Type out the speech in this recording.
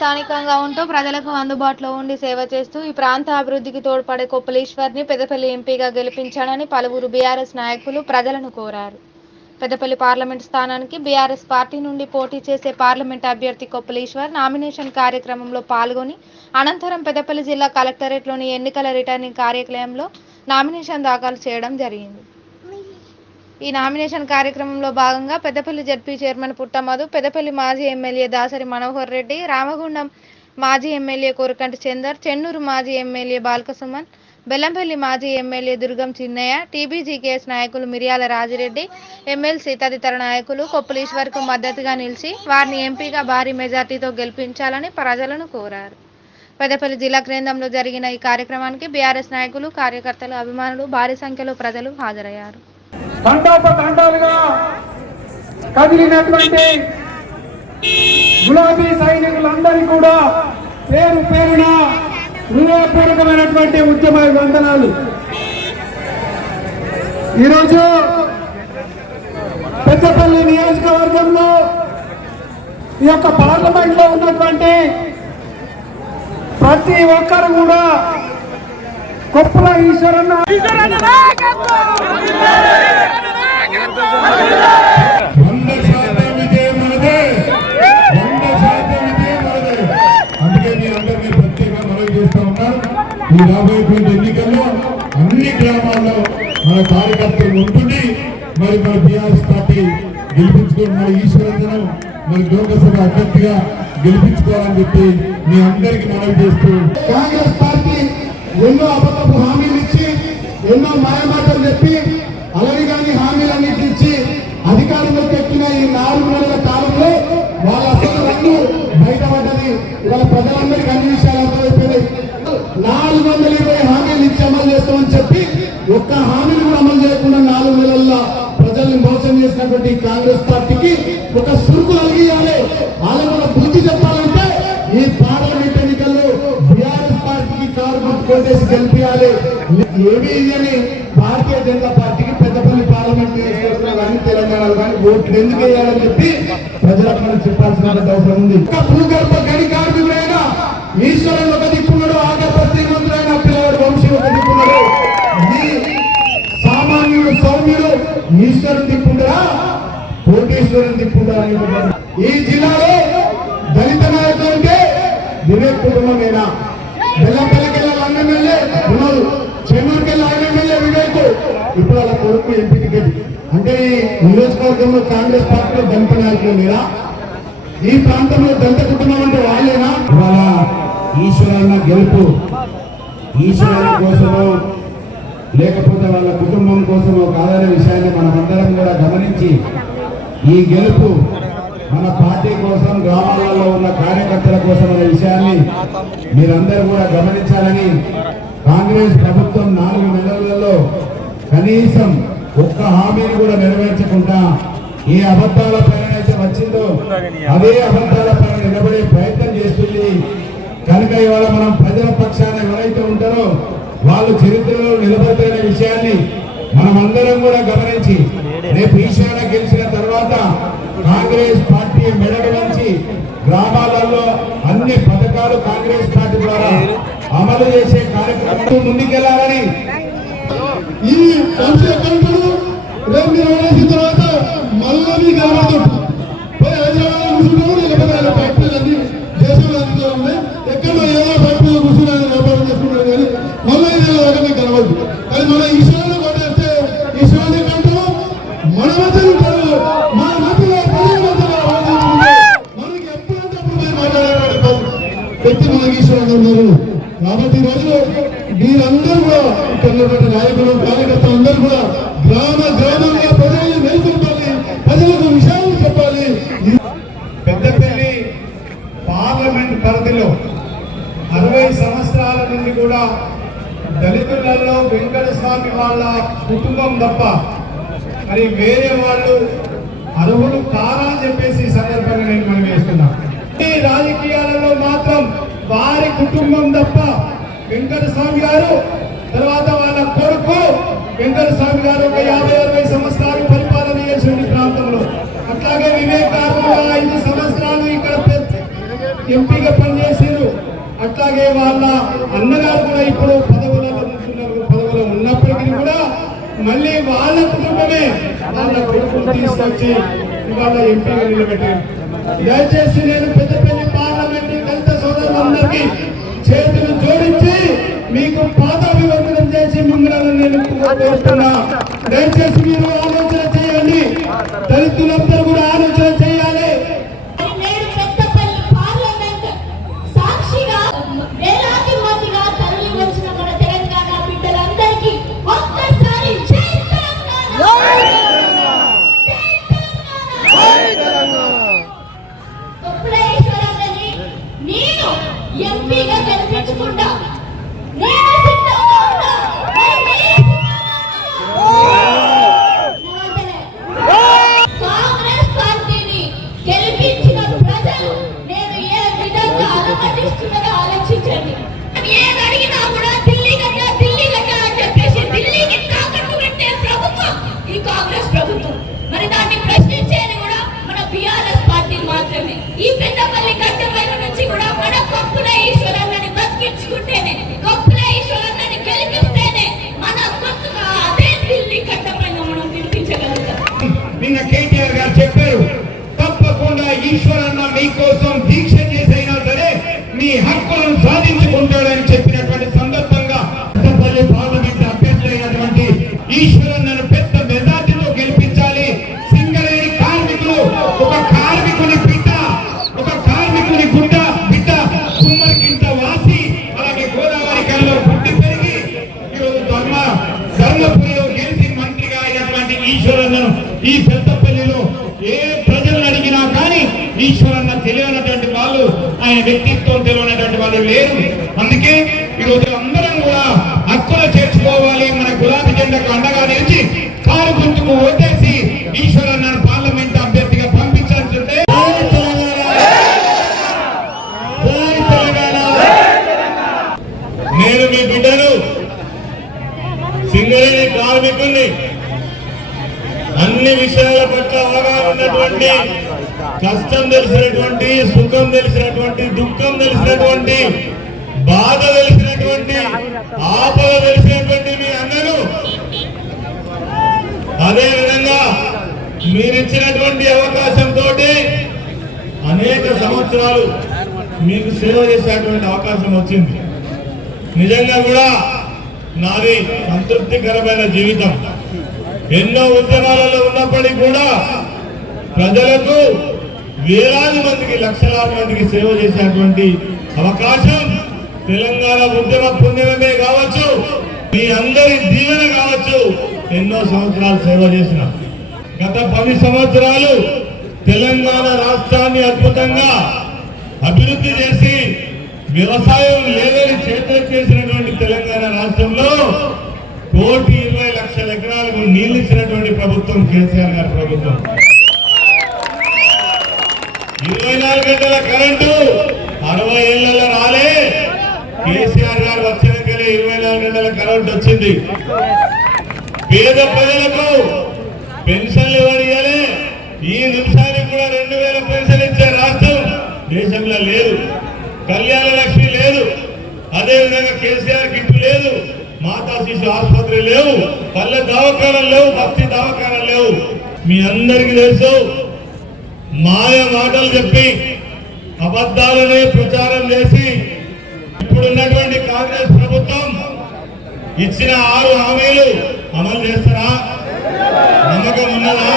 స్థానికంగా ఉంటూ ప్రజలకు అందుబాటులో ఉండి సేవ చేస్తూ ఈ ప్రాంత అభివృద్ధికి తోడ్పడే కొప్పలేశ్వర్ని పెద్దపల్లి ఎంపీగా గెలిపించాలని పలువురు బీఆర్ఎస్ నాయకులు ప్రజలను కోరారు. పెద్దపల్లి పార్లమెంట్ స్థానానికి బీఆర్ఎస్ పార్టీ నుండి పోటీ చేసే పార్లమెంట్ అభ్యర్థి కొప్పలేశ్వర్ నామినేషన్ కార్యక్రమంలో పాల్గొని అనంతరం పెద్దపల్లి జిల్లా కలెక్టరేట్లోని ఎన్నికల రిటర్నింగ్ కార్యాలయంలో నామినేషన్ దాఖలు చేయడం జరిగింది. ఈ నామినేషన్ కార్యక్రమంలో భాగంగా పెద్దపల్లి జడ్పీ చైర్మన్ పుట్టమధు పెద్దపల్లి మాజీ ఎమ్మెల్యే దాసరి మనోహర్ రెడ్డి రామగుండం మాజీ ఎమ్మెల్యే కోరకంటి చందర్ చెన్నూరు మాజీ ఎమ్మెల్యే బాల్కసుమన్ బెల్లంపల్లి మాజీ ఎమ్మెల్యే దుర్గం చిన్నయ్య టీబీజీకేఎస్ నాయకులు మిర్యాల రాజిరెడ్డి ఎమ్మెల్సీ తదితర నాయకులు కొప్పులీశ్వర్కు మద్దతుగా నిలిచి వారిని ఎంపీగా భారీ మెజార్టీతో గెలిపించాలని ప్రజలను కోరారు. పెద్దపల్లి జిల్లా కేంద్రంలో జరిగిన ఈ కార్యక్రమానికి బీఆర్ఎస్ నాయకులు కార్యకర్తలు అభిమానులు భారీ సంఖ్యలో ప్రజలు హాజరయ్యారు. తండోపతండాలుగా కదిలినటువంటి గులాబీ సైనికులందరికీ కూడా పేరు పేరున హృదయపూర్వకమైనటువంటి ఉద్యమ వందనాలు. ఈరోజు పెద్దపల్లి నియోజకవర్గంలో ఈ యొక్క పార్లమెంట్లో ఉన్నటువంటి ప్రతి ఒక్కరు కూడా కొప్పుల ఈశ్వరన్న. ఈ రాబోయేటువంటి ఎన్నికల్లో అన్ని గ్రామాల్లో మన కార్యకర్తలు ఉంటుంది మరి మన బీఆర్ఎస్ పార్టీ గెలిపించుకొని మన ఈశ్వరంజనం మన లోకసభ అభ్యర్థిగా గెలిపించుకోవాలని చెప్పి మీ అందరికీ మనవి చేస్తూ కాంగ్రెస్ పార్టీ ఎన్నో అబద్ధపు హామీలు ఇచ్చి ఎన్నో మాయమాటలు చెప్పి అలాగే కానీ హామీలన్నిటి ఇచ్చి అధికారంలోకి ఎక్కిన ఈ నాలుగు నెలల కాలంలో వాళ్ళ అసలు రంగు బయటపడ్డది. ఇవాళ ప్రజలందరికీ అన్ని విషయాలు అర్థమైపోయింది నాలుగు వందల ఇరవై హామీలు ఇచ్చి అమలు చేస్తామని చెప్పి ఒక్క హామీని కూడా అమలు చేయకుండా నాలుగు నెలల్లో ప్రజల్ని మోసం చేసినటువంటి కాంగ్రెస్ పార్టీకి ఒక సురుకు కలిగియాలి గెలిపించాలి ఏమీ ఇయ్యని భారతీయ జనతా పార్టీకి పెద్దపల్లి పార్లమెంట్ నియోజకవర్గంలో కానీ తెలంగాణలో కానీ ఓట్లు ఎందుకు వేయాలని చెప్పి ప్రజలకు మనం చెప్పాల్సిన అవసరం ఉంది. భూగర్భ గడి కార్మికుడైన ఈశ్వరుడు ఒక దిక్కున్నాడు ఆగర్భ శ్రీమంతుడైన పిల్లవాడు వంశీ ఒక దిక్కున్నాడు. సామాన్యుడు సౌమ్యుడు ఈశ్వరుని దిక్కుంటారా? కోటీశ్వరుని దిక్కుంటారా ఈ జిల్లాలో దళిత నాయకులు అంటే వివేక్ కుటుంబమేనా? బెల్లంపల్లికి వెళ్ళి ఆయన ఎమ్మెల్యే ఉన్నారు చెన్నూరుకి వెళ్ళి ఆయన ఎమ్మెల్యే వివేక్ ఇప్పుడు వాళ్ళ కొడుకు ఎంపీ టికెట్ అంటే ఈ నియోజకవర్గంలో కాంగ్రెస్ పార్టీలో దళిత నాయకులు లేరా? ఈ ప్రాంతంలో దళిత కుటుంబం అంటే వాళ్ళేనా? ఇవాళ ఈశ్వరన్న గెలుపు. ఈశ్వరన్న కోసమో లేకపోతే వాళ్ళ కుటుంబం కోసమో కాదనే విషయాన్ని మనమందరం కూడా గమనించి ఈ గెలుపు మన పార్టీ కోసం గ్రామాలలో ఉన్న కార్యకర్తల కోసం అనే విషయాన్ని మీరందరూ కూడా గమనించాలని కాంగ్రెస్ ప్రభుత్వం నాలుగు నెలలలో కనీసం ఒక్క హామీని కూడా నెరవేర్చకుండా ఏ అబద్ధాల పైన అయితే వచ్చిందో అదే అబద్ధాల పైన నిలబడే ప్రయత్నం చేస్తుంది. కనుక ఇవాళ మనం ప్రజల పక్షాన ఎవరైతే ఉంటారో వాళ్ళు చరిత్రలో నిలబడుతున్న విషయాన్ని మనం అందరం కూడా గమనించి రేపు ఈశాన గెలిచిన తర్వాత కాంగ్రెస్ పార్టీ మెడలు నుంచి గ్రామాలలో అన్ని పథకాలు కాంగ్రెస్ పార్టీ ద్వారా అమలు చేసే కార్యక్రమం ముందుకెళ్ళాలని ఈ రేపు మీరు అనేసిన తర్వాత మళ్ళా మీకు కనబడుతుంది పోయి హైదరాబాద్ కూర్చుంటాము లేకపోతే ఆయన ఫ్యాక్టరీలు అన్ని దేశంలో అన్ని ఉన్నాయి. ఎక్కడో ఏదో ఫ్యాక్టరీలో కూర్చుని ఆయన వ్యాపారం కానీ మళ్ళీ ఇది దాకా మీకు కనబడదు. కానీ మన ఈశ్వరులు కొట్టేస్తే ఈశ్వరుని కంటాము మన మధ్య ఉంటారు మన మధ్యలో ప్రజల మధ్యలో మనకి ఎప్పుడంటే అప్పుడు పోయి మాట్లాడేవాడు వ్యక్తి మనకి ఈశ్వరుడు ఉన్నారు కాబట్టి మీరందరూ కూడా ఇక్కడ ఉన్నటువంటి నాయకులు కార్యకర్తలు అందరూ కూడా గ్రామ గ్రామ ప్రజల్ని మేల్కొల్పాలి ప్రజలకు విషయాలు చెప్పాలి పెద్దపల్లి పార్లమెంట్ పరిధిలో అరవై సంవత్సరాల నుండి కూడా దళితులలో వెంకట స్వామి వాళ్ళ కుటుంబం తప్ప మరి వేరే వాళ్ళు అర్హులు కారా అని చెప్పేసి సందర్భంగా నేను మనం వేస్తున్నాను ఈ రాజకీయాలలో మాత్రం వారి కుటుంబం తప్ప వెంకట స్వామి గారు తర్వాత వాళ్ళ కొడుకు వెంకట స్వామి గారు ఒక యాభై అరవై సంవత్సరాలు అలాగే వాళ్ళ అన్నగారు కూడా ఇప్పుడు పదవులలో ఉంటున్నారు పదవులో ఉన్నప్పటికీ కూడా మళ్ళీ వాళ్ళ కుటుంబమే వాళ్ళ కొడుకులు తీసుకొచ్చి ఇవాళ ఎంపీగా నిలబెట్టారు. దయచేసి నేను పెద్దపల్లి పార్లమెంట్ దళిత సోదరులందరికీ చేతులు జోడించి మీకు పాదాభివందనం చేసి మిమ్మల్ని నేను కోరుతున్నా. దయచేసి మీరు ఆలోచన చేయండి. దళితులందరూ కూడా ఆలోచన చేయండి. వాళ్ళు ఆయన వ్యక్తిత్వం తెలియనటువంటి వాళ్ళు లేరు. అందుకే ఈరోజు అందరం కూడా హక్కులు చేర్చుకోవాలి. మన గులాబీ జెండాకు అండగా నిలిచి కారు గుర్తుకు ఓటేసి ఈశ్వరన్నను పార్లమెంట్ అభ్యర్థిగా పంపించాల్సి ఉంటే నేను మీ బిడ్డను సింగరేణి కార్మికుల్ని అన్ని విషయాల పట్ల అవగాహన ఉన్నటువంటి కష్టం తెలిసినటువంటి సుఖం తెలిసినటువంటి దుఃఖం తెలిసినటువంటి బాధ తెలిసినటువంటి ఆపద తెలిసినటువంటి మీ అన్నను అదే విధంగా మీరిచ్చినటువంటి అవకాశంతో అనేక సంవత్సరాలు మీకు సేవ చేసేటువంటి అవకాశం వచ్చింది. నిజంగా కూడా నాది సంతృప్తికరమైన జీవితం. ఎన్నో ఉద్యమాలలో ఉన్నప్పటికీ కూడా ప్రజలకు వేలాది మందికి లక్షలాది మందికి సేవ చేసేటువంటి అవకాశం తెలంగాణ ఉద్యమ పుణ్యమే కావచ్చు మీ అందరి దీవెన కావచ్చు. ఎన్నో సంవత్సరాలు సేవ చేసిన గత పది సంవత్సరాలు తెలంగాణ రాష్ట్రాన్ని అద్భుతంగా అభివృద్ధి చేసి వ్యవసాయం లేదని చేతులెత్తేసినటువంటి తెలంగాణ రాష్ట్రంలో కోటి ఇరవై లక్షల ఎకరాలకు నీళ్ళు ఇచ్చినటువంటి ప్రభుత్వం కేసీఆర్ గారి ప్రభుత్వం. ఇరవై నాలుగు గంటల కరెంటు? అరవై ఏళ్ళలో రాలే. కేసీఆర్ గారు వచ్చినాకనే ఇరవై నాలుగు గంటల కరెంట్ వచ్చింది. పేద ప్రజలకు పెన్షన్లు ఇవ్వడియాలే ఈ నిమిషానికి కూడా రెండు వేల పెన్షన్ ఇచ్చే రాష్ట్రం దేశంలో లేదు. కళ్యాణ లక్ష్మి లేదు. అదేవిధంగా కేసీఆర్ కిట్టు లేదు. మాతా శిశు ఆసుపత్రి లేవు. పల్లె దవాఖానాలు లేవు. భక్తి దవాఖానాలు లేవు. మీ అందరికీ తెలుసు మాయ మాటలు చెప్పి అబద్ధాలనే ప్రచారం చేసి ఇప్పుడున్నటువంటి కాంగ్రెస్ ప్రభుత్వం ఇచ్చిన ఆరు హామీలు అమలు చేస్తారా? నమ్మకం ఉన్నదా?